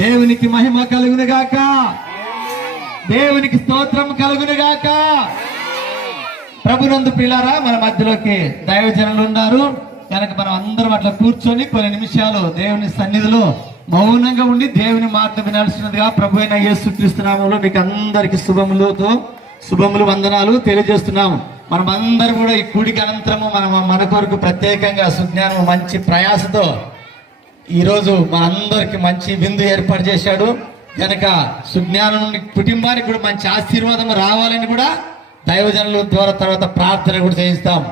దేవునికి మహిమ కలుగును గాక, దేవునికి స్తోత్రం కలుగును గాక. ప్రభునందు ప్రియులారా, మన మధ్యలోకి దైవజనులు ఉన్నారు కనుక మనం అందరం అట్లా కూర్చొని కొన్ని నిమిషాలు దేవుని సన్నిధిలో మౌనంగా ఉండి దేవుని మాట వినాల్సినదిగా ప్రభు అయిన యేసుక్రీస్తు నామములో మీకు అందరికి శుభములు వందనాలు తెలియజేస్తున్నాము. మనం అందరం కూడా ఈ కూడికి అనంతరము మన కొరకు ప్రత్యేకంగా సుజ్ఞానం మంచి ప్రయాసతో ఈరోజు మనందరికి మంచి విందు ఏర్పాటు చేశాడు కనుక సుజ్ఞానం కుటుంబానికి కూడా మంచి ఆశీర్వాదం రావాలని కూడా దైవజనుల ద్వారా తర్వాత ప్రార్థన కూడా చేయిస్తాం.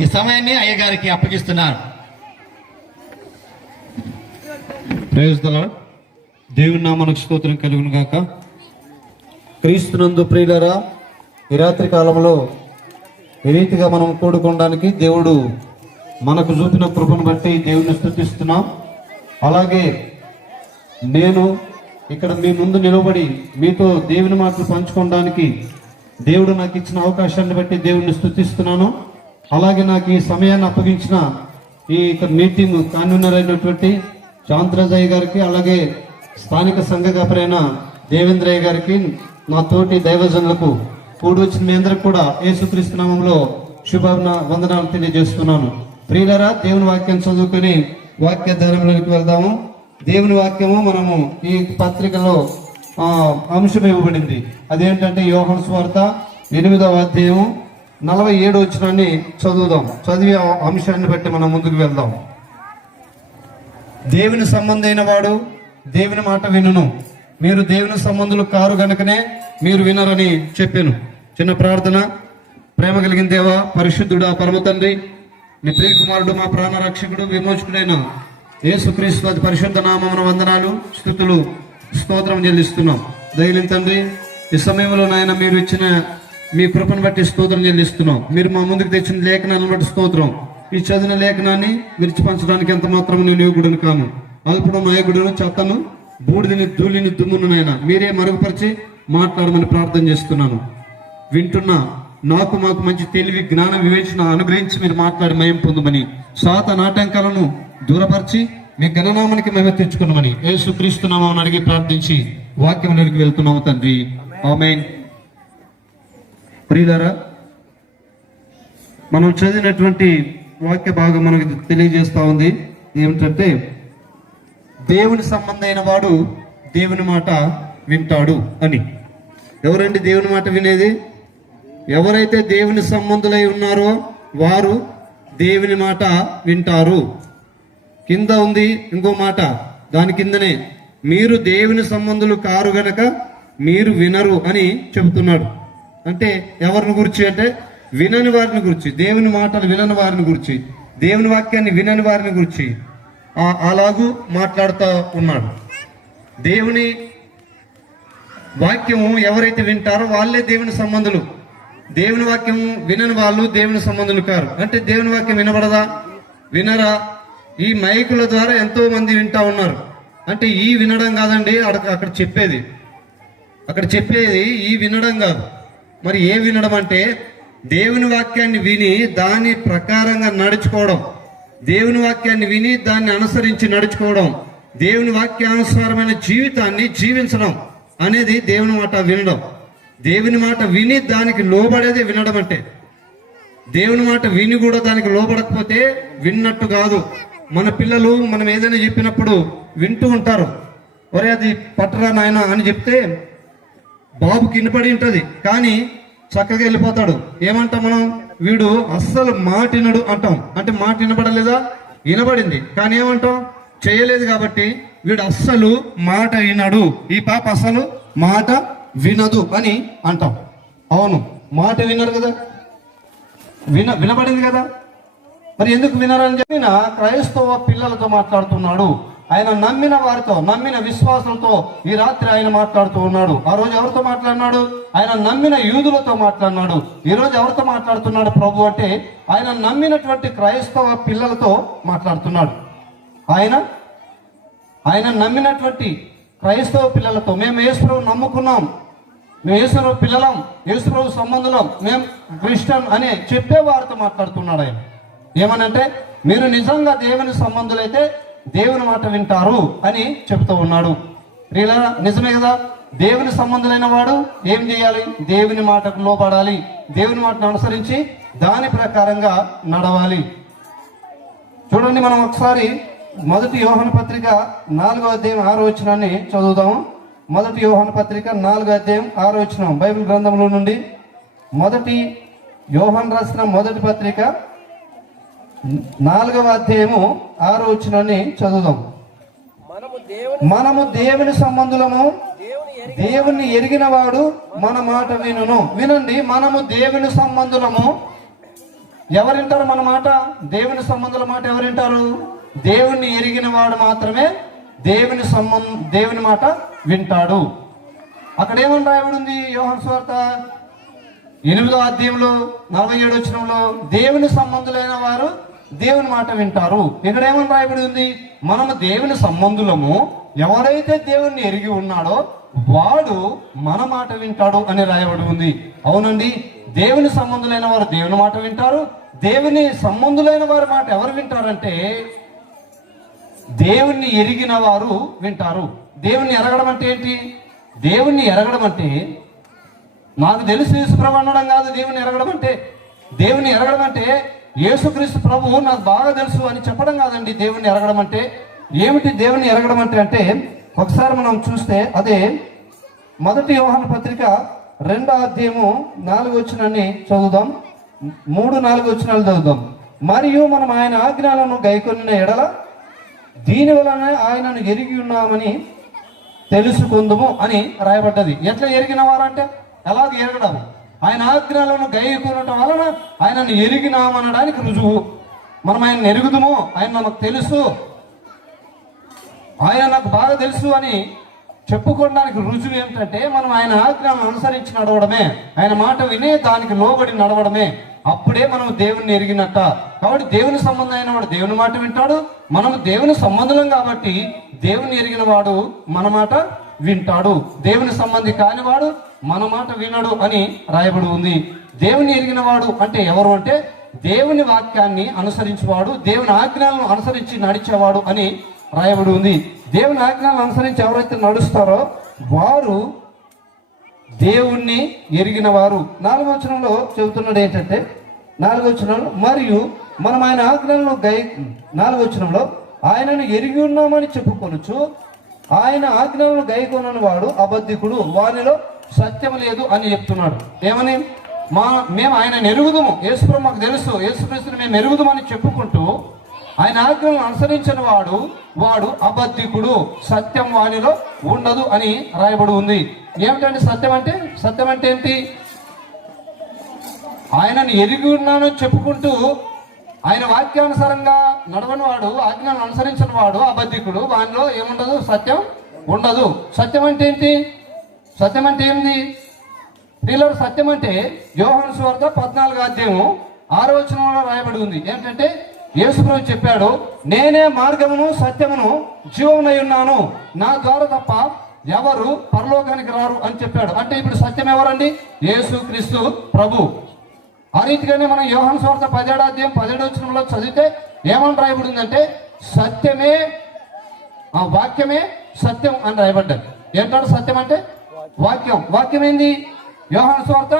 ఈ సమయాన్ని అయ్యగారికి అప్పగిస్తున్నాను. Praise the lord. దేవుని నామమునకు స్తోత్రం కలుగును గాక. క్రీస్తునందు ప్రియులారా, ఈ రాత్రి కాలంలో ఈ రీతిగా మనం కూడుకోవడానికి దేవుడు మనకు చూపిన కృపను బట్టి దేవుని స్తుతిస్తున్నాం. అలాగే నేను ఇక్కడ మీ ముందు నిలబడి మీతో దేవుని మాటలు పంచుకోవడానికి దేవుడు నాకు ఇచ్చిన అవకాశాన్ని బట్టి దేవుడిని స్తుతిస్తున్నాను. అలాగే నాకు ఈ సమయాన్ని అప్పగించిన ఈ మీటింగ్ కన్వీనర్ అయినటువంటి శాంతరాజయ్య గారికి, అలాగే స్థానిక సంఘ కాపరైన దేవేంద్రయ్య గారికి, నా తోటి దైవజనులకు కూడి వచ్చిన మీ అందరికి కూడా యేసుక్రీస్తు నామములో వందనాలు తెలియజేస్తున్నాను. ప్రియులారా, దేవుని వాక్యం చదువుకొని వాక్య ధ్యానంలోకి వెళ్దాము. దేవుని వాక్యము మనము ఈ పత్రికలో అంశం ఇవ్వబడింది. అదేంటంటే యోహాను సువార్త 8వ అధ్యాయము 47వ వచనాన్ని చదువుదాం. చదివి అంశాన్ని బట్టి మనం ముందుకు వెళ్దాం. దేవుని సంబంధైన వాడు దేవుని మాట వినును, మీరు దేవుని సంబంధులు కారు గనుకనే మీరు వినరని చెప్పాను. చిన్న ప్రార్థన. ప్రేమ కలిగిన దేవా, పరిశుద్ధుడా, పరమ తండ్రి, నీ ప్రియ కుమారుడు, మా ప్రాణ రక్షకుడు, విమోచకుడైన యేసుక్రీస్తు పరిశుద్ధ నామమున వందనాలు, స్తుతులు, స్తోత్రం చెల్లిస్తున్నాం. దయలేని తండ్రి, ఈ సమయంలో నాయన మీరు ఇచ్చిన మీ కృపను బట్టి స్తోత్రం చెల్లిస్తున్నాం. మీరు మా ముందుకు తెచ్చిన లేఖనాలను బట్టి స్తోత్రం. ఈ చదివిన లేఖనాన్ని విరిచిపంచడానికి ఎంత మాత్రం నేను యోగుడును కాను, అల్పుడు నాయకుడును, చెత్తను, బూడిదని, ధూళిని, దుమ్మును నాయన మీరే మరుగుపరిచి మాట్లాడమని ప్రార్థన చేస్తున్నాను. వింటున్నా మాకు మంచి తెలివి, జ్ఞాన, వివేచన అనుగ్రహించి మీరు మాట్లాడి మయం పొందమని, సాతాను ఆటంకాలను దూరపరిచి మీ గణనామానికి మేము తెచ్చుకున్నామని యేసుక్రీస్తు నామమున అడిగి ప్రార్థించి వాక్యంలోకి వెళ్తున్నాము తండ్రి. ఆమేన్. ప్రియులారా, మనం చదివినటువంటి వాక్య భాగం మనకు తెలియజేస్తా ఉంది. ఏమిటంటే దేవుని సంబంధమైన వాడు దేవుని మాట వింటాడు అని. ఎవరండి దేవుని మాట వినేది? ఎవరైతే దేవుని సంబంధులై ఉన్నారో వారు దేవుని మాట వింటారు. కింద ఉంది ఇంకో మాట, దాని కిందనే మీరు దేవుని సంబంధులు కారు గనక మీరు వినరు అని చెబుతున్నాడు. అంటే ఎవరిని గురించి అంటే వినని వారిని గురించి, దేవుని మాటలు వినని వారిని గురించి, దేవుని వాక్యాన్ని వినని వారిని గురించి అలాగూ మాట్లాడుతూ ఉన్నాడు. దేవుని వాక్యము ఎవరైతే వింటారో వాళ్ళే దేవుని సంబంధులు. దేవుని వాక్యం వినని వాళ్ళు దేవుని సంబంధులు కారు. అంటే దేవుని వాక్యం వినబడదా? వినరా? ఈ మైకుల ద్వారా ఎంతో మంది వింటా ఉన్నారు. అంటే ఈ వినడం కాదండి, అక్కడ చెప్పేది ఈ వినడం కాదు. మరి ఏ వినడం అంటే దేవుని వాక్యాన్ని విని దాని ప్రకారంగా నడుచుకోవడం, దేవుని వాక్యాన్ని విని దాన్ని అనుసరించి నడుచుకోవడం, దేవుని వాక్యానుసారమైన జీవితాన్ని జీవించడం అనేది దేవుని మాట వినడం. దేవుని మాట విని దానికి లోబడేదే వినడం అంటే. దేవుని మాట విని కూడా దానికి లోబడకపోతే విన్నట్టు కాదు. మన పిల్లలు మనం ఏదైనా చెప్పినప్పుడు వింటూ ఉంటారు. ఒరే అది పట్టరా నాయన అని చెప్తే బాబుకి వినపడి ఉంటుంది, కానీ చక్కగా వెళ్ళిపోతాడు. ఏమంటాం మనం? వీడు అస్సలు మాట వినడు అంటాం. అంటే మాట వినపడలేదా? వినబడింది, కానీ ఏమంటాం? చేయలేదు కాబట్టి వీడు అస్సలు మాట వినడు, ఈ పాప అస్సలు మాట వినదు అని అంటాం. అవును, మాట వినరు కదా, వినబడింది కదా. మరి ఎందుకు వినరని చెప్పిన క్రైస్తవ పిల్లలతో మాట్లాడుతున్నాడు. ఆయన నమ్మిన వారితో, నమ్మిన విశ్వాసంతో ఈ రాత్రి ఆయన మాట్లాడుతూ ఉన్నాడు. ఆ రోజు ఎవరితో మాట్లాడినాడు? ఆయన నమ్మిన యూదులతో మాట్లాడినాడు. ఈ రోజు ఎవరితో మాట్లాడుతున్నాడు ప్రభు అంటే ఆయన నమ్మినటువంటి క్రైస్తవ పిల్లలతో మాట్లాడుతున్నాడు. ఆయన నమ్మినటువంటి క్రైస్తవ పిల్లలతో, మేము యేసుప్రభు నమ్ముకున్నాం, మేము యేసుప్రభు పిల్లలం, యేసుప్రభు సంబంధులం, మేము క్రిస్టియన్ అని చెప్పే వారితో మాట్లాడుతున్నాడు. ఆయన ఏమనంటే మీరు నిజంగా దేవుని సంబంధులైతే దేవుని మాట వింటారు అని చెప్తూ ఉన్నాడు. ప్రియులారా, నిజమే కదా? దేవుని సంబంధులైన వాడు ఏం చేయాలి? దేవుని మాటకు లోబడాలి, దేవుని మాటను అనుసరించి దాని ప్రకారంగా నడవాలి. చూడండి, మనం ఒకసారి 1 యోహాను పత్రిక 4వ అధ్యాయం 6వ వచనాన్ని చదువుదాము. 1 యోహాను పత్రిక 4వ అధ్యాయం 6వ వచనం బైబిల్ గ్రంథంలో నుండి. 1 యోహాను రాసిన మొదటి పత్రిక 4వ అధ్యాయము 6వ వచనాన్ని చదువుదాం. మనము దేవుని సంబంధులము, దేవుని ఎరిగిన వాడు మన మాట వినును. వినండి, మనము దేవుని సంబంధులము. ఎవరింటారు మన మాట? దేవుని సంబంధుల మాట ఎవరింటారు? దేవుణ్ణి ఎరిగిన వాడు మాత్రమే దేవుని మాట వింటాడు. అక్కడ ఏమని రాయబడి ఉంది? యోహాను సువార్త 8వ అధ్యాయంలో 47వ వచనంలో దేవుని సంబంధులైన వారు దేవుని మాట వింటారు. ఇక్కడ ఏమని రాయబడి ఉంది? మనము దేవుని సంబంధులము, ఎవరైతే దేవుణ్ణి ఎరిగి ఉన్నాడో వాడు మన మాట వింటాడు అని రాయబడి ఉంది. అవునండి, దేవుని సంబంధులైన వారు దేవుని మాట వింటారు. దేవుని సంబంధులైన వారి మాట ఎవరు వింటారంటే దేవుణ్ణి ఎరిగిన వారు వింటారు. దేవుణ్ణి ఎరగడం అంటే ఏంటి? దేవుణ్ణి ఎరగడం అంటే నాకు తెలుసు యేసుప్రభు అనడం కాదు. దేవుని ఎరగడం అంటే, దేవుని ఎరగడం అంటే యేసుక్రీస్తు ప్రభువు నాకు బాగా తెలుసు అని చెప్పడం కాదండి. దేవుని ఎరగడం అంటే ఏమిటి? దేవుని ఎరగడం అంటే ఒకసారి మనం చూస్తే అదే 1 యోహాను పత్రిక 2వ అధ్యాయము 4వ వచనాన్ని చదువుదాం. 3-4 వచనాలు చదువుదాం. మరియు మనం ఆయన ఆజ్ఞలను గైకొనిన ఎడల దీని వలన ఆయనను ఎరిగి ఉన్నామని తెలుసుకుందుము అని రాయబడ్డది. ఎట్లా ఎరిగిన వారంటే ఎలాగ ఎరగడం? ఆయన ఆజ్ఞలను గైకొనటం వలన ఆయనను ఎరిగినామనడానికి రుజువు. మనం ఆయన ఎరుగుదుము, ఆయన మనకు తెలుసు, ఆయన నాకు బాగా తెలుసు అని చెప్పుకోవడానికి రుజువు ఏమిటంటే మనం ఆయన ఆజ్ఞలను అనుసరించి నడవడమే, ఆయన మాట వినే దానికి లోబడి నడవడమే. అప్పుడే మనం దేవుణ్ణి ఎరిగినట్ట. కాబట్టి దేవుని సంబంధం అయిన వాడు దేవుని మాట వింటాడు. మనము దేవుని సంబంధులం కాబట్టి దేవుని ఎరిగిన వాడు మన మాట వింటాడు. దేవుని సంబంధి కానివాడు మన మాట వినడు అని రాయబడి ఉంది. దేవుని ఎరిగిన వాడు అంటే ఎవరు అంటే దేవుని వాక్యాన్ని అనుసరించేవాడు, దేవుని ఆజ్ఞలను అనుసరించి నడిచేవాడు అని రాయబడి ఉంది. దేవుని ఆజ్ఞలను అనుసరించి ఎవరైతే నడుస్తారో వారు దేవుణ్ణి ఎరిగిన వారు. 4వ వచనంలో చెబుతున్నాడు ఏంటంటే 4వ వచనంలో మరియు మనం ఆయన ఆజ్ఞలను 4వ వచనంలో ఆయనను ఎరిగి ఉన్నామని చెప్పుకొనొచ్చు, ఆయన ఆజ్ఞలను గైకొనని వాడు అబద్ధికుడు, వానిలో సత్యం లేదు అని చెప్తున్నాడు. ఏమని? మేము ఆయన ఎరుగుదుము, యేసుప్రభు మాకు తెలుసు, యేసుక్రీస్తుని మేము ఎరుగుదామని చెప్పుకుంటూ ఆయన ఆజ్ఞలను అనుసరించిన వాడు అబద్ధికుడు, సత్యం వానిలో ఉండదు అని రాయబడి ఉంది. ఏమిటండి సత్యం అంటే? సత్యం అంటే ఏంటి? ఆయనను ఎరిగి ఉన్నానని చెప్పుకుంటూ ఆయన వాక్యానుసారంగా నడవని వాడు, ఆజ్ఞలను అనుసరించిన వాడు అబద్ధికుడు, వానిలో ఏముండదు? సత్యం ఉండదు. సత్యం అంటే ఏంటి? సత్యం అంటే ఏంది? ప్రియులారా, సత్యం అంటే యోహాను సువార్త 14వ అధ్యాయము 6వ వచనంలో రాయబడి ఉంది. ఏంటంటే యేసుప్రభు చెప్పాడు, నేనే మార్గమును సత్యమును జీవమునై ఉన్నాను, నా ద్వారా తప్ప ఎవరు పరలోకానికి రారు అని చెప్పాడు. అంటే ఇప్పుడు సత్యం ఎవరండి? యేసుక్రీస్తు ప్రభు. ఆ రీతిగానే మనం యోహాను సువార్త 17వ అధ్యాయం 17వ వచనంలో చదివితే ఏమని రాయబడిందంటే సత్యమే, ఆ వాక్యమే సత్యం అని రాయబడ్డది. ఏంటాడు సత్యం అంటే? వాక్యం. వాక్యం ఏంది? యోహాను సువార్త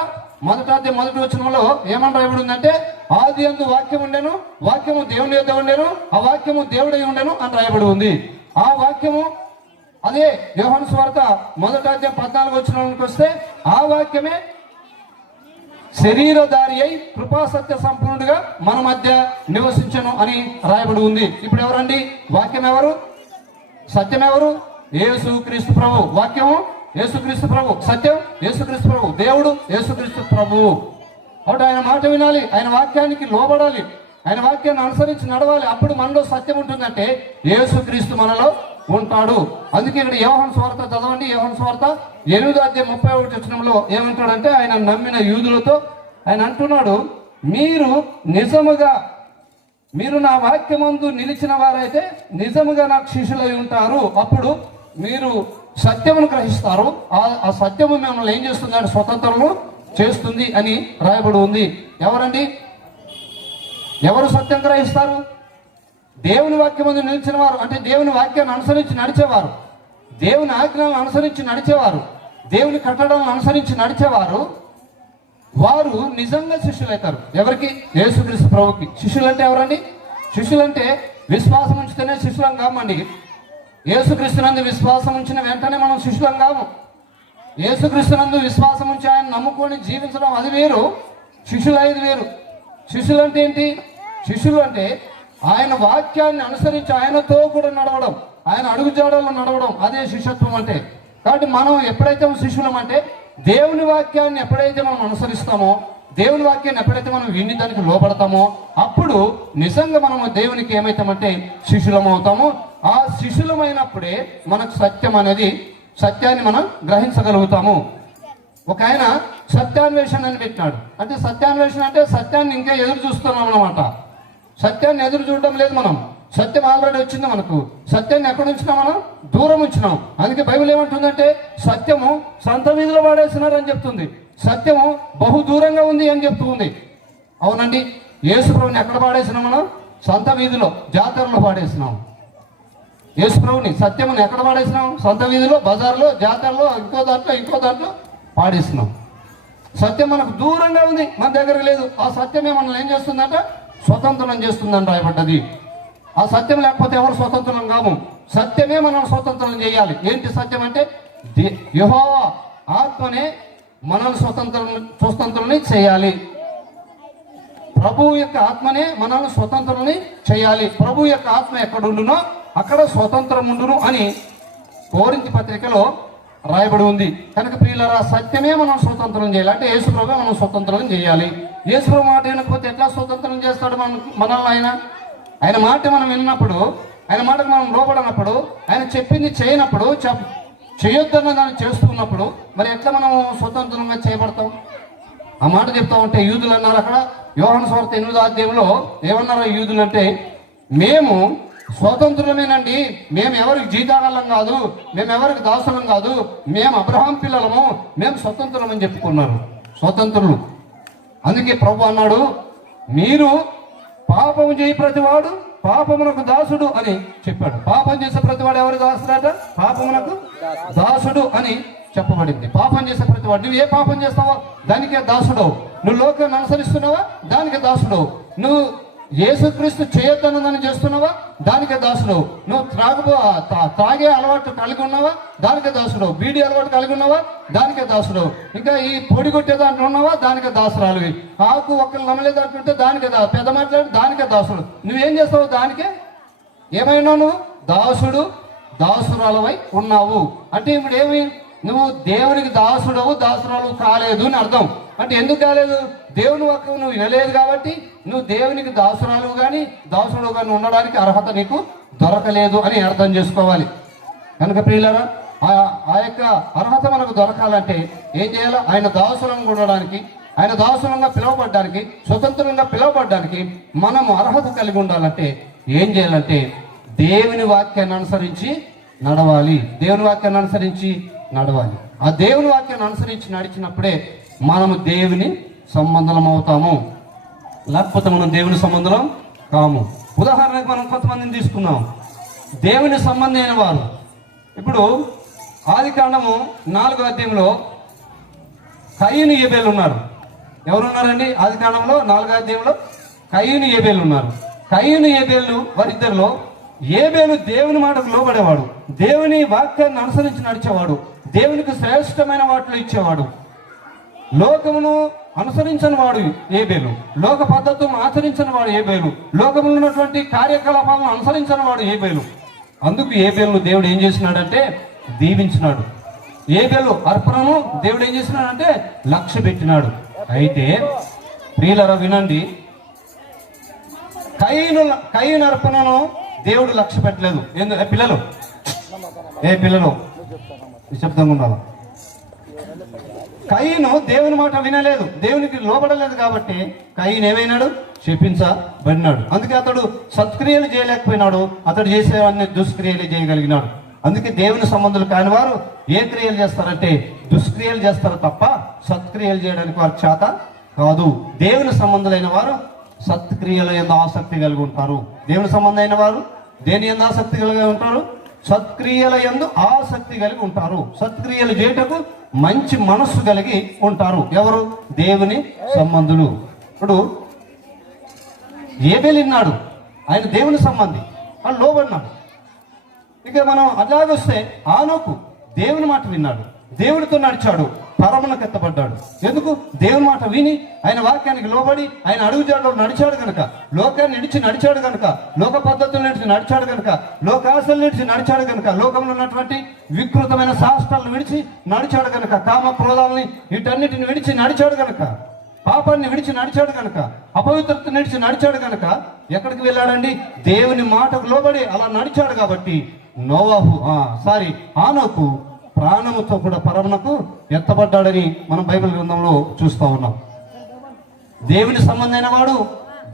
1వ అధ్యాయం 1వ వచనంలో ఏమని రాయబడిందంటే ఆది యందు వాక్యం ఉండెను, వాక్యము దేవుని యొద్ద ఉండెను, ఆ వాక్యము దేవుడై ఉండెను అని రాయబడి ఉంది. ఆ వాక్యము అదే యోహాను సువార్త 1వ అధ్యాయం 14వ వచనానికి వస్తే ఆ వాక్యమే శరీరధారి అయి కృపా సత్య సంపూర్ణుడిగా మన మధ్య నివసించను అని రాయబడి ఉంది. ఇప్పుడు ఎవరండి వాక్యం? ఎవరు? సత్యం ఎవరు? యేసుక్రీస్తు ప్రభు. వాక్యము యేసుక్రీస్తు ప్రభు, సత్యం యేసుక్రీస్తు ప్రభు, దేవుడు యేసుక్రీస్తు ప్రభువు. కాబట్టి ఆయన మాట వినాలి, ఆయన వాక్యానికి లోబడాలి, ఆయన వాక్యాన్ని అనుసరించి నడవాలి. అప్పుడు మనలో సత్యం ఉంటుందంటే యేసుక్రీస్తు మనలో ఉంటాడు. అందుకే ఇక్కడ యోహాను సువార్త చదవండి. యోహాను సువార్త 8వ అధ్యాయం 31వ వచనంలో ఏమంటాడంటే ఆయన నమ్మిన యూదులతో ఆయన అంటున్నాడు, మీరు నా వాక్యమందు నిలిచిన వారైతే నిజముగా నాకు శిష్యులై ఉంటారు. అప్పుడు మీరు సత్యమును గ్రహిస్తారు, ఆ సత్యము మిమ్మల్ని ఏం చేస్తుంది అంటే స్వతంత్రము చేస్తుంది అని రాయబడి ఉంది. ఎవరండి? ఎవరు సత్యం గ్రహిస్తారు? దేవుని వాక్యం ముందు నిలిచిన వారు, అంటే దేవుని వాక్యాన్ని అనుసరించి నడిచేవారు. దేవుని ఆజ్ఞలను అనుసరించి నడిచేవారు, దేవుని కట్టడాలను అనుసరించి నడిచేవారు, వారు నిజంగా శిష్యులవుతారు. ఎవరికి? యేసుక్రీస్తు ప్రభుకి. శిష్యులు అంటే ఎవరండి? శిష్యులు అంటే విశ్వాసం ఉంచితేనే శిష్యులం కామండి. యేసుక్రీస్తునందు విశ్వాసం ఉంచిన వెంటనే మనం శిష్యులం కాము. యేసుక్రీస్తునందు విశ్వాసం ఉంచి ఆయన నమ్ముకొని జీవించడం అది వేరు, శిష్యులు అయ్యేది వేరు. శిష్యులు అంటే ఏంటి? శిష్యులు అంటే ఆయన వాక్యాన్ని అనుసరించి ఆయనతో కూడా నడవడం, ఆయన అడుగుజాడల్లో నడవడం, అదే శిష్యత్వం అంటే. కాబట్టి మనం ఎప్పుడైతే శిష్యులం అంటే దేవుని వాక్యాన్ని ఎప్పుడైతే మనం అనుసరిస్తామో, దేవుని వాక్యాన్ని ఎప్పుడైతే మనం విని దానికి లోపడతామో, అప్పుడు నిజంగా మనము దేవునికి ఏమవుతామంటే శిష్యులం అవుతాము. ఆ శిష్యులమైనప్పుడే మనకు సత్యాన్ని మనం గ్రహించగలుగుతాము. ఒక ఆయన సత్యాన్వేషణ అని పెట్టినాడు. అంటే సత్యాన్వేషణ అంటే సత్యాన్ని ఇంకా ఎదురు చూస్తున్నాం అన్నమాట. సత్యాన్ని ఎదురు చూడడం లేదు మనం. సత్యం ఆల్రెడీ వచ్చింది మనకు. సత్యాన్ని ఎక్కడ ఉంచినాం? మనం దూరం ఉంచినాం. అందుకే బైబిల్ ఏమంటుందంటే సత్యము సంత వీధిలో వాడేస్తున్నారు అని చెప్తుంది, సత్యము బహు దూరంగా ఉంది అని చెప్తుంది. అవునండి, యేసుప్రభుని ఎక్కడ పాడేసినాం? మనం సంత వీధిలో, జాతరలో పాడేసినాం. యేసుప్రభుని సత్యముని ఎక్కడ పాడేసినాం? సంత వీధిలో, బజార్లో, జాతరలో, ఇంకో దాంట్లో పాడేసినాం. సత్యం మనకు దూరంగా ఉంది, మన దగ్గర లేదు. ఆ సత్యమే మనల్ని ఏం చేస్తుందంట? స్వతంత్రం చేస్తుందని రాయబడ్డది. ఆ సత్యం లేకపోతే ఎవరు స్వతంత్రం కాము. సత్యమే మనం స్వతంత్రం చేయాలి. ఏంటి సత్యం అంటే? యెహోవా ఆత్మనే మనల్ని స్వతంత్రుల్ని చేయాలి. ప్రభువు యొక్క ఆత్మనే మనల్ని స్వతంత్రుల్ని చేయాలి. ప్రభు యొక్క ఆత్మ ఎక్కడ ఉండునో అక్కడ స్వతంత్రం ఉండును అని కోరింథీ పత్రికలో రాయబడి ఉంది. కనుక ప్రియులారా, సత్యమే మనం స్వతంత్రం చేయాలి. అంటే యేసుప్రభు మనం స్వతంత్రం చేయాలి. యేసుప్రభు మాట వినకపోతే ఎట్లా స్వతంత్రం చేస్తాడు మనల్ని? ఆయన మాట మనం విన్నప్పుడు, ఆయన మాటకు మనం లోబడినప్పుడు, ఆయన చెప్పింది చేయనప్పుడు, చేయొద్దన్న దాన్ని చేస్తున్నప్పుడు మరి ఎట్లా మనం స్వతంత్రంగా చేయబడతాం? ఆ మాట చెప్తా ఉంటే యూదులు అన్నారు అక్కడ యోహాను సువార్త 8వ అధ్యాయంలో ఏమన్నారో యూదులు అంటే, మేము స్వతంత్రులమేనండి, మేము ఎవరికి జీతాగాళ్ళం కాదు, మేము ఎవరికి దాసులం కాదు, మేము అబ్రహాం పిల్లలము, మేము స్వతంత్రులమని చెప్పుకున్నారు. స్వతంత్రులు. అందుకే ప్రభు అన్నాడు, మీరు పాపము చేయి ప్రతివాడు పాపమునకు దాసుడు అని చెప్పాడు. పాపం చేసే ప్రతివాడు ఎవరు దాసుడట? పాపమునకు దాసుడు అని చెప్పబడింది. పాపం చేసే ప్రతివాడు, నువ్వు ఏ పాపం చేస్తావో దానికే దాసుడవు. నువ్వు లోకాన్ని అనుసరిస్తున్నావా? దానికే దాసుడవు. నువ్వు యేసుక్రీస్తు చేయొద్దన్నదని చేస్తున్నావా? దానికే దాసుడవు. నువ్వు తాగే అలవాటు కలిగి ఉన్నావా? దానికే దాసుడవు. బీడీ అలవాటు కలిగి ఉన్నావా? దానికే దాసుడవు. ఇంకా ఈ పొడి కొట్టే దాంట్లో ఉన్నావా? దానికే దాసురాలు. ఆకు ఒక్కరు నమ్మలేదంటుంటే దానికే పెద్ద మాట్లాడి దానికే దాసుడు. నువ్వేం చేస్తావు? దానికే ఏమైనా నువ్వు దాసురాలవై ఉన్నావు. అంటే ఇప్పుడు ఏమి? నువ్వు దేవునికి దాసుడవు, దాసురాలు కాలేదు అని అర్థం. అంటే ఎందుకు కాలేదు? దేవుని వాక్యం నువ్వు వినలేదు కాబట్టి నువ్వు దేవునికి దాసురాలు కానీ దాసుడు కానీ ఉండడానికి అర్హత నీకు దొరకలేదు అని అర్థం చేసుకోవాలి. కనుక ప్రియులారా, ఆ యొక్క అర్హత మనకు దొరకాలంటే ఏం చేయాలో? ఆయన దాసులంగా ఉండడానికి, ఆయన దాసులంగా పిలువబడ్డానికి, స్వతంత్రంగా పిలువబడ్డానికి మనం అర్హత కలిగి ఉండాలంటే ఏం చేయాలంటే దేవుని వాక్యాన్ని అనుసరించి నడవాలి. దేవుని వాక్యాన్ని అనుసరించి నడవాలి. ఆ దేవుని వాక్యాన్ని అనుసరించి నడిచినప్పుడే మనము దేవుని సంబంధం అవుతాము. లేకపోతే మనం దేవుని సంబంధం కాము. ఉదాహరణకు మనం కొంతమందిని తీసుకున్నాం, దేవుని సంబంధమైన వారు. ఇప్పుడు ఆదికాండము 4వ అధ్యాయంలో కయీను ఏబేలు ఉన్నారు. ఎవరున్నారండి? ఆదికాండంలో 4వ అధ్యాయంలో కయీను ఏబేలు ఉన్నారు. కయీను ఏబేలు వారిద్దరిలో ఏబేలు దేవుని మాటకు లోబడేవాడు, దేవుని వాక్యాన్ని అనుసరించి నడిచేవాడు, దేవునికి శ్రేష్టమైన వాటిలో ఇచ్చేవాడు. లోకమును అనుసరించని వాడు ఏబేలు, లోక పద్ధతులను ఆచరించని వాడు ఏబేలు, లోకములో ఉన్నటువంటి కార్యకలాపాలను అనుసరించని వాడు ఏబేలు. అందుకు ఏబేలును దేవుడు ఏం చేసినాడంటే దీవించినాడు. ఏబేలు అర్పణను దేవుడు ఏం చేసినాడంటే లక్ష్య పెట్టినాడు. అయితే ప్రియులారా వినండి, కయీను అర్పణను దేవుడు లక్ష్య పెట్టలేదు. పిల్లలు నిశ్శబ్దంగా ఉండాలి. కయీను దేవుని మాట వినలేదు, దేవునికి లోబడలేదు కాబట్టి కయీను ఏమైనాడు? శపించబడినాడు. అందుకే అతడు సత్క్రియలు చేయలేకపోయినాడు, అతడు చేసేవన్నీ దుష్క్రియలు చేయగలిగినాడు. అందుకే దేవుని సంబంధులు కాని వారు ఏ క్రియలు చేస్తారంటే దుష్క్రియలు చేస్తారు తప్ప సత్క్రియలు చేయడానికి వారు చేత కాదు. దేవుని సంబంధులైన వారు సత్క్రియల యందు ఆసక్తి కలిగి ఉంటారు. దేవుని సంబంధమైన వారు దేని యందు ఆసక్తి కలిగి ఉంటారు? సత్క్రియల యందు ఆసక్తి కలిగి ఉంటారు. సత్క్రియలు చేయటకు మంచి మనస్సు కలిగి ఉంటారు. ఎవరు? దేవుని సంబంధులు. ఇప్పుడు ఏబేలు విన్నాడు, ఆయన దేవుని సంబంధి, అని లోబడినాడు. ఇక మనం అలాగొస్తే ఆనోకు దేవుని మాట విన్నాడు, దేవుడితో నడిచాడు, పరమునకు ఎత్తబడ్డాడు. ఎందుకు? దేవుని మాట విని ఆయన వాక్యానికి లోబడి ఆయన అడుగుజాడలో నడిచాడు కనుక, లోకాన్ని విడిచి నడిచాడు కనుక, లోక పద్ధతులు విడిచి నడిచాడు కనుక, లోకాశలు విడిచి నడిచాడు కనుక, లోకంలో ఉన్నటువంటి వికృతమైన శాస్త్రాలను విడిచి నడిచాడు కనుక, కామ క్రోధాలని వీటన్నిటిని విడిచి నడిచాడు కనుక, పాపాన్ని విడిచి నడిచాడు కనుక, అపవిత్రతను విడిచి నడిచాడు కనుక ఎక్కడికి వెళ్ళాడండి? దేవుని మాటకు లోబడి అలా నడిచాడు. కాబట్టి ఆనోకు ప్రాణముతో కూడా పరమునకు ఎత్తబడ్డాడని మనం బైబిల్ గ్రంథంలో చూస్తూ ఉన్నాం. దేవుని సంబంధమైన వాడు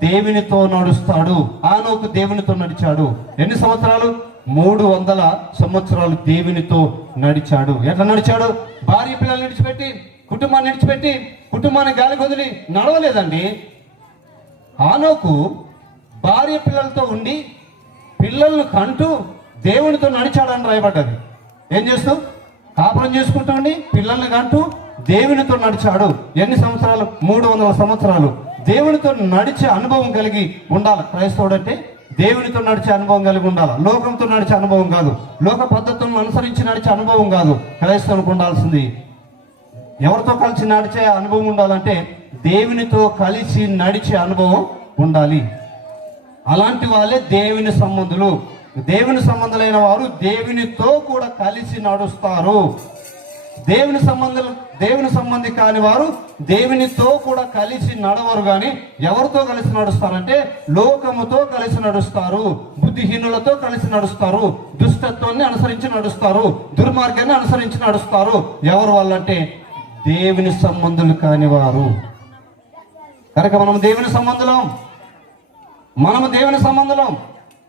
దేవునితో నడుస్తాడు. ఆనోకు దేవునితో నడిచాడు. ఎన్ని సంవత్సరాలు? 300 సంవత్సరాలు దేవునితో నడిచాడు. ఎట్లా నడిచాడు? భార్య పిల్లల్ని విడిచిపెట్టి, కుటుంబాన్ని విడిచిపెట్టి, కుటుంబాన్ని గాలి వదిలి నడవలేదండి. ఆనోకు భార్య పిల్లలతో ఉండి పిల్లలను కంటూ దేవునితో నడిచాడని రాయబడ్డది. ఏం చేస్తూ? కాపురం చేసుకుంటాండి, పిల్లల్ని కంటూ దేవునితో నడిచాడు. ఎన్ని సంవత్సరాలు? 300 సంవత్సరాలు దేవునితో నడిచే అనుభవం కలిగి ఉండాలి. క్రైస్తవుడు అంటే దేవునితో నడిచే అనుభవం కలిగి ఉండాలి. లోకంతో నడిచే అనుభవం కాదు, లోక పద్ధతులను అనుసరించి నడిచే అనుభవం కాదు. క్రైస్తవునికి ఉండాల్సింది ఎవరితో కలిసి నడిచే అనుభవం ఉండాలంటే దేవునితో కలిసి నడిచే అనుభవం ఉండాలి. అలాంటి వాళ్ళే దేవుని సంబంధులు. దేవుని సంబంధులైన వారు దేవునితో కూడా కలిసి నడుస్తారు. దేవుని సంబంధి కాని వారు దేవునితో కూడా కలిసి నడవరు. కానీ ఎవరితో కలిసి నడుస్తారంటే లోకముతో కలిసి నడుస్తారు, బుద్ధిహీనులతో కలిసి నడుస్తారు, దుష్టత్వాన్ని అనుసరించి నడుస్తారు, దుర్మార్గాన్ని అనుసరించి నడుస్తారు. ఎవరు వాళ్ళంటే దేవుని సంబంధులు కాని వారు. కనుక మనము దేవుని సంబంధులం,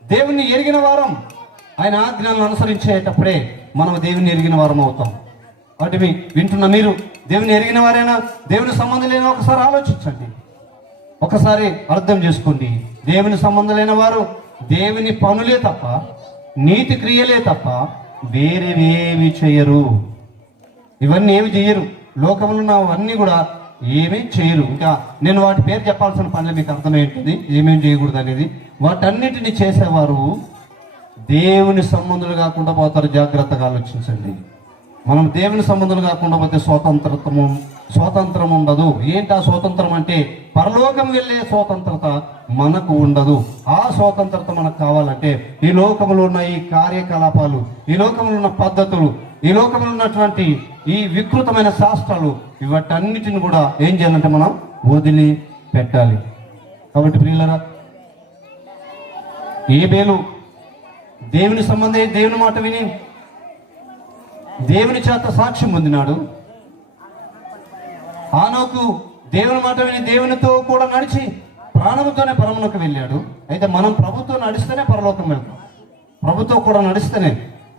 దేవుణ్ణి ఎరిగిన వారం. ఆయన ఆజ్ఞలను అనుసరించేటప్పుడే మనం దేవుని ఎరిగిన వారం అవుతాం. వాటిని వింటున్న మీరు దేవుని ఎరిగిన వారైనా, దేవుని సంబంధులైన ఒకసారి ఆలోచించండి, ఒకసారి అర్థం చేసుకోండి. దేవుని సంబంధులైన వారు దేవుని పనులే తప్ప, నీతి క్రియలే తప్ప వేరేవేవి చేయరు. ఇవన్నీ ఏమి చేయరు. లోకంలో ఉన్న అన్నీ కూడా ఏమీ చేయరు. ఇంకా నేను వాటి పేరు చెప్పాల్సిన పనులు మీకు అర్థమవుతుంది, ఏమేమి చేయకూడదు అనేది. వాటన్నిటిని చేసేవారు దేవుని సంబంధులు కాకుండా పోతారు. జాగ్రత్తగా ఆలోచించండి. మనం దేవుని సంబంధులు కాకుండా పోతే స్వాతంత్రం ఉండదు. ఏంటి ఆ స్వాతంత్రం అంటే? పరలోకం వెళ్ళే స్వాతంత్రత మనకు ఉండదు. ఆ స్వాతంత్రత మనకు కావాలంటే ఈ లోకంలో ఉన్న ఈ కార్యకలాపాలు, ఈ లోకంలో ఉన్న పద్ధతులు, ఈ లోకంలో ఉన్నటువంటి ఈ వికృతమైన శాస్త్రాలు, వీటన్నిటిని కూడా ఏం చేయాలంటే మనం వదిలి పెట్టాలి. కాబట్టి ప్రియులారా, ఏబేలు దేవుని సంబంధి దేవుని మాట విని దేవుని చేత సాక్ష్యం పొందినాడు. ఆనోకు దేవుని మాట విని దేవునితో కూడా నడిచి ప్రాణముతోనే పరమునకు వెళ్ళాడు. అయితే మనం ప్రభుతో నడిస్తేనే పరలోకం వెళ్తాం. ప్రభుతో కూడా నడిస్తేనే,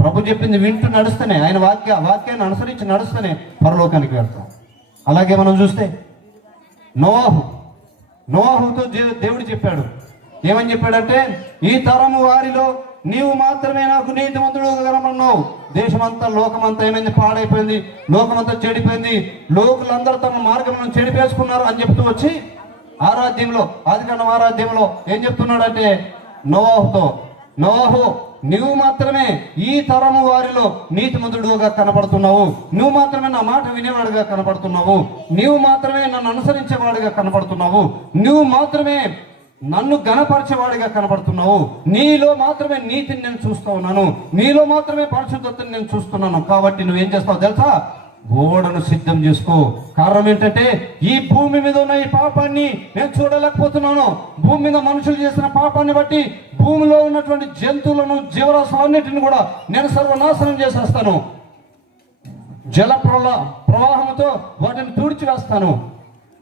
ప్రభు చెప్పింది వింటూ నడుస్తేనే, ఆయన వాక్యాన్ని అనుసరించి నడుస్తేనే పరలోకానికి వెళ్తాం. అలాగే మనం చూస్తే నోవాహుతో దేవుడు చెప్పాడు. ఏమని చెప్పాడంటే, ఈ తరము వారిలో నీవు మాత్రమే నాకు నీతిమంతుడుగా కనబడినావు. దేశమంతా, లోకమంతా ఏమైంది? పాడైపోయింది, లోకమంతా చెడిపోయింది, లోకులందరూ తమ మార్గంలో చెడిపేసుకున్నారు అని చెప్తూ వచ్చి ఆదికాండం 6 ఏం చెప్తున్నాడంటే నోవాహు నువ్వు మాత్రమే ఈ తరము వారిలో నీతిమంతుడుగా కనపడుతున్నావు, నువ్వు మాత్రమే నా మాట వినేవాడుగా కనపడుతున్నావు, నీవు మాత్రమే నన్ను అనుసరించేవాడుగా కనపడుతున్నావు, నువ్వు మాత్రమే నన్ను గణపరిచేవాడిగా కనబడుతున్నావు, నీలో మాత్రమే నీతిని నేను చూస్తూ ఉన్నాను, నీలో మాత్రమే పరిశుద్ధతని నేను చూస్తున్నాను. కాబట్టి నువ్వేం చేస్తావు తెలుసా? ఓడను సిద్ధం చేసుకో. కారణం ఏంటంటే ఈ భూమి మీద ఉన్న ఈ పాపాన్ని నేను చూడలేకపోతున్నాను. భూమి మీద మనుషులు చేసిన పాపాన్ని బట్టి భూమిలో ఉన్నటువంటి జంతువులను, జీవరాశులన్నిటిని కూడా నేను సర్వనాశనం చేసేస్తాను. జల ప్రవాహంతో వాటిని తుడిచివేస్తాను.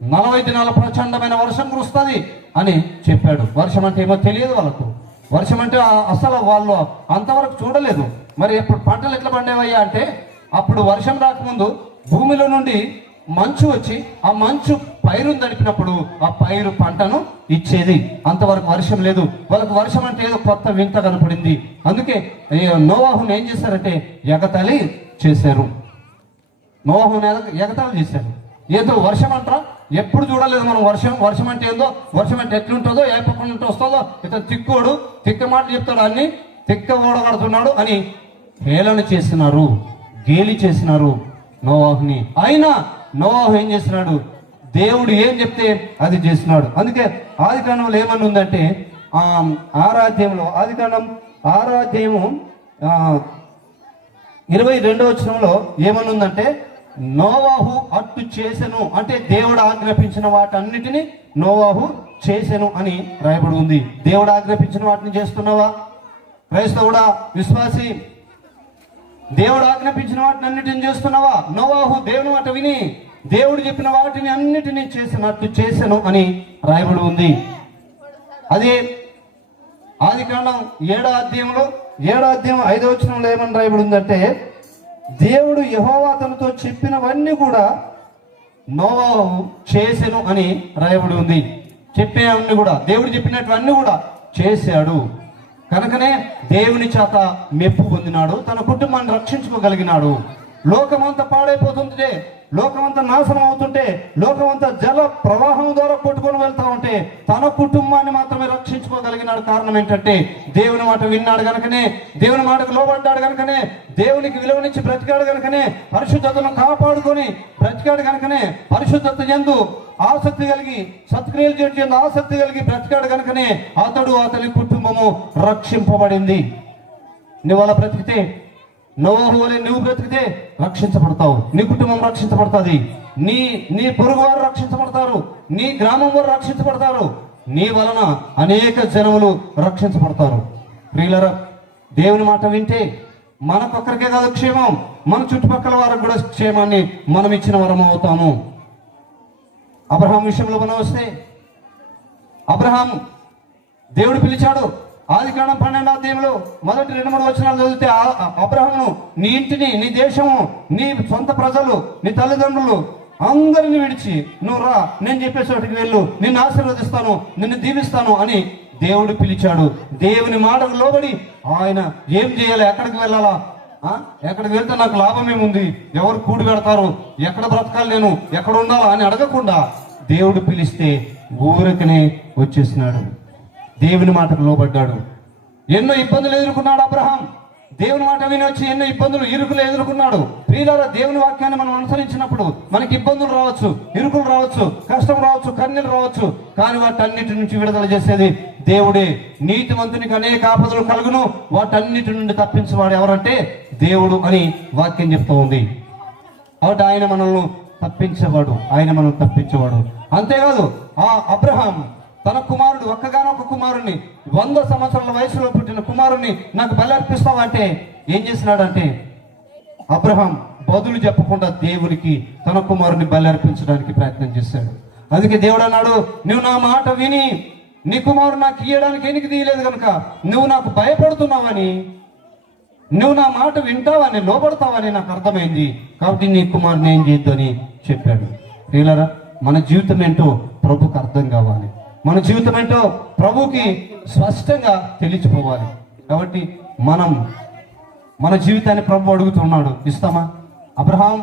40 దినాల ప్రచండమైన వర్షం కురుస్తుంది అని చెప్పాడు. వర్షం అంటే ఏమో తెలియదు వాళ్ళకు. వర్షం అంటే అసలు వాళ్ళు అంతవరకు చూడలేదు. మరి ఎప్పుడు పంటలు ఎట్లా పండేవయ్యా అంటే, అప్పుడు వర్షం రాకముందు భూమిలో నుండి మంచు వచ్చి ఆ మంచు పైరును తడిపినప్పుడు ఆ పైరు పంటను ఇచ్చేది. అంతవరకు వర్షం లేదు. వాళ్ళకు వర్షం అంటే ఏదో కొత్త వింత కనపడింది. అందుకే నోవాహుని ఏం చేశారంటే ఎగతాళి చేశారు. నోవాహుని ఎగతాళి చేశారు. ఏదో వర్షం అంటారా, ఎప్పుడు చూడలేదు మనం వర్షం అంటే ఏందో, వర్షం అంటే ఎట్లుంటుందో, ఏ పక్కన ఉంటే వస్తుందో, ఇతను తిక్కోడు, తిక్క మాట చెప్తాడు, అన్ని తిక్క ఓడగడుతున్నాడు అని హేళన చేసినారు, గేలి చేసినారు నోవాహుని. అయినా నోవాహు ఏం చేసినాడు? దేవుడు ఏం చెప్తే అది చేసినాడు. అందుకే ఆదికాండంలో ఏమని ఉందంటే ఆదికాండం 6వ అధ్యాయము 22వ వచనంలో ఏమని ఉందంటే, నోవాహు అట్టు చేసెను అంటే దేవుడు ఆజ్ఞాపించిన వాటన్నిటిని నోవాహు చేసెను అని రాయబడి ఉంది. దేవుడు ఆజ్ఞాపించిన వాటిని చేస్తున్నావా క్రైస్తవుడా, విశ్వాసి? దేవుడు ఆజ్ఞాపించిన వాటిని అన్నిటిని చేస్తున్నావా? నోవాహు దేవుని మాట విని దేవుడు చెప్పిన వాటిని అన్నిటినీ చేసినట్టు చేసెను అని రాయబడి ఉంది. అదే ఆదికాండం 7వ అధ్యాయంలో 5వ వచనంలో ఏమని రాయబడి ఉందంటే, దేవుడు యెహోవా తనతో చెప్పినవన్నీ కూడా నోవాహు చేసెను అని రాయబడి ఉంది. చెప్పేవన్నీ కూడా, దేవుడు చెప్పినటువన్నీ కూడా చేశాడు. కనుకనే దేవుని చేత మెప్పు పొందినాడు, తన కుటుంబాన్ని రక్షించుకోగలిగినాడు. లోకమంతా పాడైపోతుంటే, లోకమంతా నాశనం అవుతుంటే, లోకమంతా జల ప్రవాహం ద్వారా కొట్టుకొని వెళ్తా ఉంటే తన కుటుంబాన్ని మాత్రమే రక్షించుకోగలిగినాడు. కారణం ఏంటంటే దేవుని మాట విన్నాడు కనుకనే, దేవుని మాటకు లోబడ్డాడు కనుకనే, దేవునికి విలువనిచ్చి బ్రతికాడు కనుకనే, పరిశుద్ధతను కాపాడుకొని బ్రతికాడు కనుకనే, పరిశుద్ధత యందు ఆసక్తి కలిగి, సత్క్రియలు చేయడం ఆసక్తి కలిగి బ్రతికాడు కనుకనే అతని కుటుంబము రక్షింపబడింది. నువ్వు అలా బ్రతికితే, నోవాహు వలె నువ్వు బ్రతికితే రక్షించబడతావు. నీ కుటుంబం రక్షించబడుతుంది. నీ పొరుగు వారు రక్షించబడతారు. నీ గ్రామం వారు రక్షించబడతారు. నీ వలన అనేక జనములు రక్షించబడతారు. ప్రియులారా, దేవుని మాట వింటే మనకొక్కరికే కాదు క్షేమం, మన చుట్టుపక్కల వారికి కూడా క్షేమాన్ని మనం ఇచ్చిన వరం అవుతాము. అబ్రహాం విషయంలో మనం వస్తే, అబ్రహాం దేవుడు పిలిచాడు. ఆదికాండం 12వ అధ్యాయంలో మొదటి 2-3 వచనాలు చదివితే, అబ్రహామును నీ ఇంటిని, నీ దేశము, నీ సొంత ప్రజలు, నీ తల్లిదండ్రులు అందరిని విడిచి నువ్వు రా, నేను చెప్పే చోటికి వెళ్ళు, నిన్ను ఆశీర్వదిస్తాను, నిన్ను దీవిస్తాను అని దేవుడు పిలిచాడు. దేవుని మాటకు లోబడి ఆయన ఏం చేయాలి, ఎక్కడికి వెళ్ళాలా, ఎక్కడికి వెళ్తే నాకు లాభం ఏముంది, ఎవరు కూడి పెడతారు, ఎక్కడ బ్రతకాలి, నేను ఎక్కడ ఉండాలా అని అడగకుండా దేవుడు పిలిస్తే ఊరికనే వచ్చేసినాడు. దేవుని మాటకు లోబడ్డాడు. ఎన్నో ఇబ్బందులు ఎదుర్కొన్నాడు అబ్రహాం. దేవుని మాట విని వచ్చి ఎన్నో ఇబ్బందులు, ఇరుకులు ఎదుర్కొన్నాడు. ప్రియులారా, దేవుని వాక్యాన్ని మనం అనుసరించినప్పుడు మనకి ఇబ్బందులు రావచ్చు, ఇరుకులు రావచ్చు, కష్టం రావచ్చు, కన్నీళ్ళు రావచ్చు. కానీ వాటన్నిటి నుంచి విడుదల చేసేది దేవుడే. నీతిమంతునికి అనేక ఆపదలు కలుగును, వాటన్నిటి నుండి తప్పించేవాడు ఎవరంటే దేవుడు అని వాక్యం చెప్తూ ఉంది. కాబట్టి ఆయన మనల్ని తప్పించేవాడు, ఆయన మనం తప్పించేవాడు. అంతేకాదు, ఆ అబ్రహాం తన కుమారుడు, ఒక్కగానొక్క కుమారుని, 100 సంవత్సరాల వయసులో పుట్టిన కుమారుని నాకు బలి అర్పిస్తావంటే ఏం చేసినాడంటే, అబ్రహాం బదులు చెప్పకుండా దేవునికి తన కుమారుని బలి అర్పించడానికి ప్రయత్నం చేశాడు. అందుకే దేవుడు అన్నాడు, నువ్వు నా మాట విని నీ కుమారుడు నాకు ఇయ్యడానికి ఎనికి తీయలేదు కనుక నువ్వు నాకు భయపడుతున్నావని, నువ్వు నా మాట వింటావని, లోబడతావని నాకు అర్థమైంది. కాబట్టి నీ కుమారుని ఏం చేయొద్దు అని చెప్పాడు. ప్రియులారా, మన జీవితం ఏంటో ప్రభుకు అర్థం కావాలి. మన జీవితం ఏంటో ప్రభుకి స్పష్టంగా తెలిసిపోవాలి. కాబట్టి మన జీవితాన్ని ప్రభు అడుగుతున్నాడు, ఇస్తామా? అబ్రహాం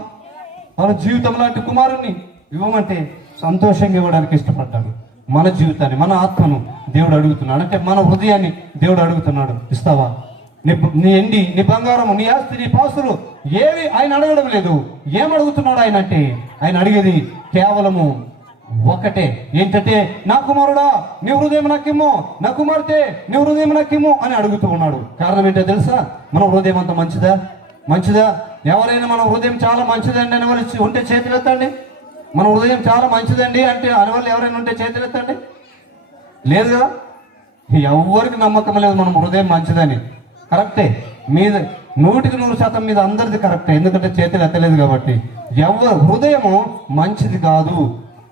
తన జీవితం లాంటి కుమారుణ్ణి ఇవ్వమంటే సంతోషంగా ఇవ్వడానికి ఇష్టపడ్డాడు. మన జీవితాన్ని, మన ఆత్మను దేవుడు అడుగుతున్నాడు. అంటే మన హృదయాన్ని దేవుడు అడుగుతున్నాడు, ఇస్తావా? నీ ఎండి, నీ బంగారము, నీ ఆస్తి, నీ పాసులు ఏవి ఆయన అడగడం లేదు. ఏమడుగుతున్నాడు ఆయన అంటే, ఆయన అడిగేది కేవలము ఒకటే, ఏంటంటే నా కుమారుడా నీ హృదయం నాకిమ్ము, నా కుమార్తె నీ హృదయం నాకిమ్ము అని అడుగుతూ ఉన్నాడు. కారణం ఏంటో తెలుసా? మన హృదయం అంత మంచిదా? ఎవరైనా మన హృదయం చాలా మంచిదండి అని వాళ్ళు ఉంటే చేతులు ఎత్తండి. మన హృదయం చాలా మంచిదండి అంటే అనేవాళ్ళు ఎవరైనా ఉంటే చేతులు ఎత్తండి. లేదు కదా? ఎవరికి నమ్మకం లేదు మన హృదయం మంచిదని. కరెక్టే, మీద 100% మీద అందరిది కరెక్టే, ఎందుకంటే చేతులు ఎత్తలేదు కాబట్టి. ఎవరు హృదయము మంచిది కాదు.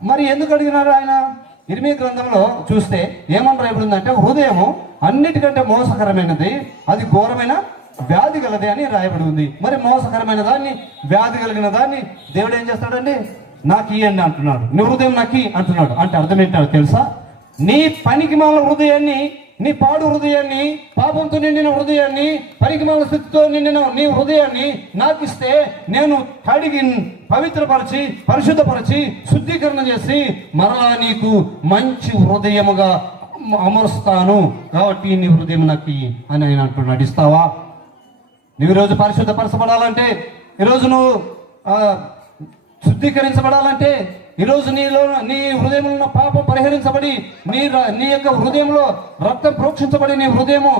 మరి ఎందుకు అడిగినారు ఆయన? ఇర్మీయా గ్రంథంలో చూస్తే ఏమని రాయబడిందంటే, హృదయము అన్నిటికంటే మోసకరమైనది, అది ఘోరమైన వ్యాధి గలది అని రాయబడి ఉంది. మరి మోసకరమైన దాన్ని, వ్యాధి కలిగిన దాన్ని దేవుడు ఏం చేస్తాడండి? నాకు ఇయ్యండి అంటున్నాడు, నీ హృదయం నాకు అంటున్నాడు. అంటే అర్థం ఏంటో తెలుసా? నీ పనికి మాల హృదయాన్ని, నీ పాడు హృదయాన్ని, పాపంతో నిండిన హృదయాన్ని, పనికిమాల స్థితితో నిండిన నీ హృదయాన్ని నాకు ఇస్తే నేను కడిగి పవిత్రపరిచి పరిశుద్ధపరిచి శుద్ధీకరణ చేసి మరలా నీకు మంచి హృదయముగా అమరుస్తాను. కాబట్టి నీ హృదయం నాకు అని ఆయన అంటున్నాడు. ఇస్తావా? నువ్వు ఈరోజు పరిశుద్ధపరచబడాలంటే, ఈరోజు నువ్వు శుద్ధీకరించబడాలంటే, ఈరోజు నీ హృదయంలో ఉన్న పాపం పరిహరించబడి నీ యొక్క హృదయంలో రక్తం ప్రోక్షించబడి నీ హృదయము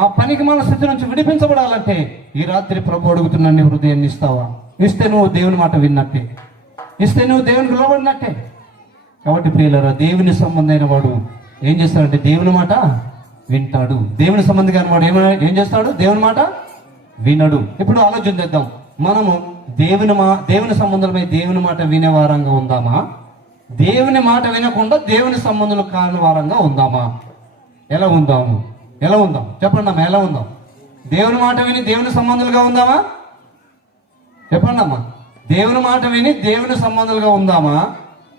ఆ పనికి మాల స్థితి నుంచి విడిపించబడాలంటే ఈ రాత్రి ప్రభు అడుగుతున్నాను, నీ హృదయాన్ని ఇస్తావా? ఇస్తే నువ్వు దేవుని మాట విన్నట్టే, ఇస్తే నువ్వు దేవునికి లోబడినట్టే. కాబట్టి ప్రియులారా, దేవుని సంబంధమైన వాడు ఏం చేస్తాడంటే దేవుని మాట వింటాడు. దేవుని సంబంధి కాని వాడు ఏం చేస్తాడు? దేవుని మాట వినడు. ఇప్పుడు ఆలోచన చేద్దాం, మనము దేవుని సంబంధులమై దేవుని మాట వినే వారంగా ఉందామా? దేవుని మాట వినకుండా దేవుని సంబంధులు కాని వారంగా ఉందామా? ఎలా ఉందాం? చెప్పండి అమ్మా, ఎలా ఉందాం? దేవుని మాట విని దేవుని సంబంధులుగా ఉందామా? చెప్పండి అమ్మా. దేవుని మాట విని దేవుని సంబంధులుగా ఉందామా?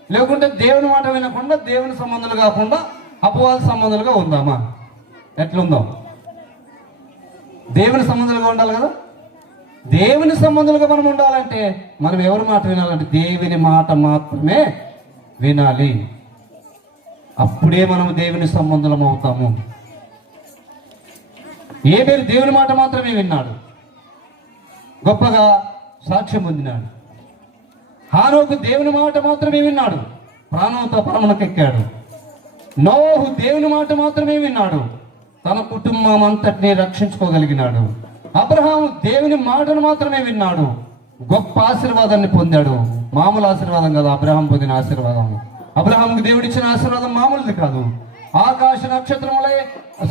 లేకుంటే దేవుని మాట వినకుండా దేవుని సంబంధులు కాకుండా అపవాద సంబంధులుగా ఉందామా? ఎట్లుందాం? దేవుని సంబంధులుగా ఉండాలి కదా. దేవుని సంబంధులుగా మనం ఉండాలంటే మనం ఎవరి మాట వినాలంటే దేవుని మాట మాత్రమే వినాలి. అప్పుడే మనం దేవుని సంబంధులం అవుతాము. ఏబేలు దేవుని మాట మాత్రమే విన్నాడు, గొప్పగా సాక్ష్యం పొందినాడు. హానోకు దేవుని మాట మాత్రమే విన్నాడు, ప్రాణంతో పరమునకెక్కాడు. నోహు దేవుని మాట మాత్రమే విన్నాడు, తన కుటుంబం అంతటినీ రక్షించుకోగలిగినాడు. అబ్రహాము దేవుని మాటను మాత్రమే విన్నాడు, గొప్ప ఆశీర్వాదాన్ని పొందాడు. మామూలు ఆశీర్వాదం కాదు అబ్రహాం పొందిన ఆశీర్వాదం. అబ్రహాముకు దేవుడిచ్చిన ఆశీర్వాదం మామూలుది కాదు. ఆకాశ నక్షత్రములే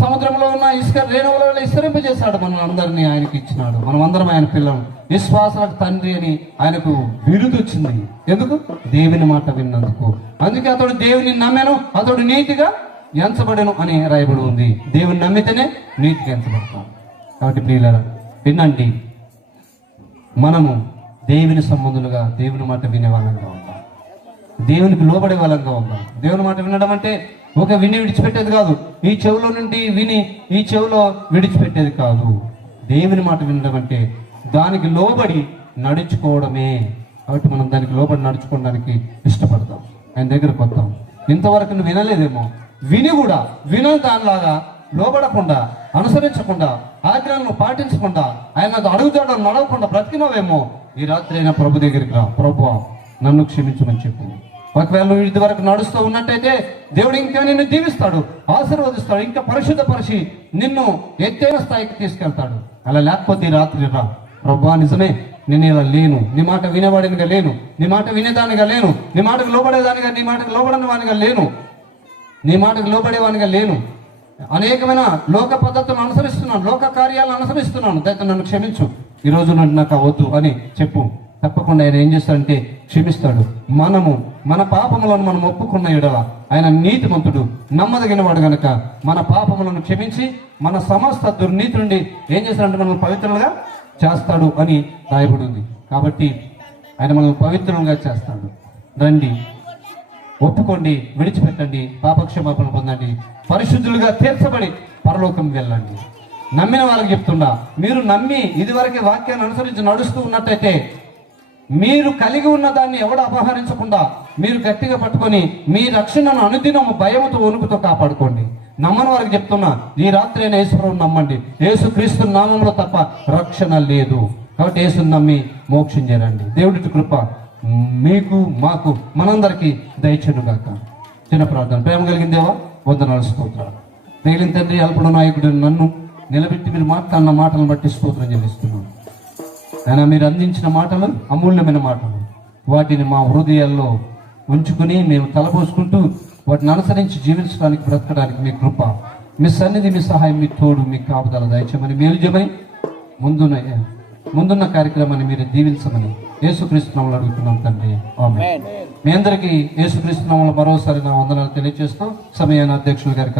సముద్రంలో ఉన్న ఇసుక రేణువుల విస్తరింపజేశాడు. మనం అందరినీ ఆయనకి ఇచ్చినాడు. మనం అందరం ఆయన పిల్లలు. విశ్వాసాలకు తండ్రి అని ఆయనకు బిరుదు వచ్చింది. ఎందుకు? దేవుని మాట విన్నందుకు. అందుకే అతడు దేవుని నమ్మెను, అతడు నీతిగా ఎంచబడెను అని రాయబడి ఉంది. దేవుని నమ్మితేనే నీతిగా ఎంచబడతాం. కాబట్టి ప్రియులారా, వినండి, మనము దేవుని సంబంధులుగా దేవుని మాట వినే వాళ్ళంగా ఉంటాం, దేవునికి లోబడే వాళ్ళంగా ఉంటాం. దేవుని మాట వినడం అంటే ఒక విని విడిచిపెట్టేది కాదు, ఈ చెవులో నుండి విని ఈ చెవులో విడిచిపెట్టేది కాదు. దేవుని మాట వినడం అంటే దానికి లోబడి నడుచుకోవడమే. కాబట్టి మనం దానికి లోబడి నడుచుకోవడానికి ఇష్టపడతాం, ఆయన దగ్గరకు వస్తాం. ఇంతవరకు నువ్వు వినలేదేమో, విని కూడా వినని దానిలాగా లోబడకుండా, అనుసరించకుండా, ఆజ్ఞలను పాటించకుండా, ఆయన అడుగుతాడని నడవకుండా బ్రతికినవేమో, ఈ రాత్రి అయినా ప్రభు దగ్గరికి రా. ప్రభువా, నన్ను క్షమించమని చెప్పు. ఒకవేళ నువ్వు ఇది వరకు నడుస్తూ ఉన్నట్టయితే దేవుడు ఇంకా నిన్ను దీవిస్తాడు, ఆశీర్వదిస్తాడు, ఇంకా పరిశుద్ధపరిచి నిన్ను ఎత్తైన స్థాయికి తీసుకెళ్తాడు. అలా లేకపోతే ఈ రాత్రి రా. ప్రభువా, నిజమే, నేను ఇలా లేను, నీ మాట వినేవాడినిగా లేను, నీ మాట వినేదానిగా లేను, నీ మాటకు లోబడేదానిగా, నీ మాటకు లోబడని వానిగా లేను, నీ మాటకు లోబడేవానిగా లేను. అనేకమైన లోక పద్ధతులను అనుసరిస్తున్నాను, లోక కార్యాలను అనుసరిస్తున్నాను, దయతో నన్ను క్షమించు, ఈరోజు నాకు అవద్దు అని చెప్పు. తప్పకుండా ఆయన ఏం చేస్తాడంటే క్షమిస్తాడు. మనము మన పాపములను మనం ఒప్పుకున్న ఎడల ఆయన నీతిమంతుడు, నమ్మదగినవాడు గనక మన పాపములను క్షమించి మన సమస్త దుర్నీతి నుండి ఏం చేస్తాడంటే మనల్ని పవిత్రులుగా చేస్తాడు అని రాయబడి ఉంది. కాబట్టి ఆయన మనల్ని పవిత్రులుగా చేస్తాడు. రండి, ఒప్పుకోండి, విడిచిపెట్టండి, పాపక్షమాపణ పొందండి, పరిశుద్ధులుగా తీర్చబడి పరలోకం వెళ్ళండి. నమ్మిన వాళ్ళకి చెప్తున్నా, మీరు నమ్మి ఇదివరకే వాక్యాన్ని అనుసరించి నడుస్తూ ఉన్నట్టయితే మీరు కలిగి ఉన్న దాన్ని ఎవడు అపహరించకుండా మీరు గట్టిగా పట్టుకొని మీ రక్షణను అనుదినము భయముతో వణుకుతో కాపాడుకోండి. నమ్మని వారికి చెప్తున్నా, ఈ రాత్రి అయినా యేసుప్రభువుని నమ్మండి. యేసు క్రీస్తు నామంలో తప్ప రక్షణ లేదు. కాబట్టి యేసుని నమ్మి మోక్షం చేరండి. దేవుడి కృప మీకు మాకు మనందరికీ దయచేయుగాక. చిన్న ప్రార్థన. ప్రేమ కలిగిన దేవా, వందనాలు, స్తోత్రాలు. మిగిలిన తండ్రి, అల్పుడు నాయకుడు నన్ను నిలబెట్టి మీరు మాట్లాడిన మాటలను బట్టి స్తోత్రం చెల్లిస్తున్నాను. ఆయన మీరు అందించిన మాటలు అమూల్యమైన మాటలు, వాటిని మా హృదయాల్లో ఉంచుకుని మేము తలపోసుకుంటూ వాటిని అనుసరించి జీవించడానికి, బ్రతకడానికి మీ కృప, మీ సన్నిధి, మీ సహాయం, మీ తోడు, మీ కాపుదల దయచేయమని, మేలు చేయమని, ముందున్న కార్యక్రమాన్ని మీరు దీవించమని యేసుక్రీస్తు నామములో అడుగుతున్నాం తండ్రి, ఆమేన్. మీ అందరికీ యేసుక్రీస్తు నామములో మరోసారి నా వందనాలు తెలియజేస్తూ సమయాన్ని అధ్యక్షుల గారికి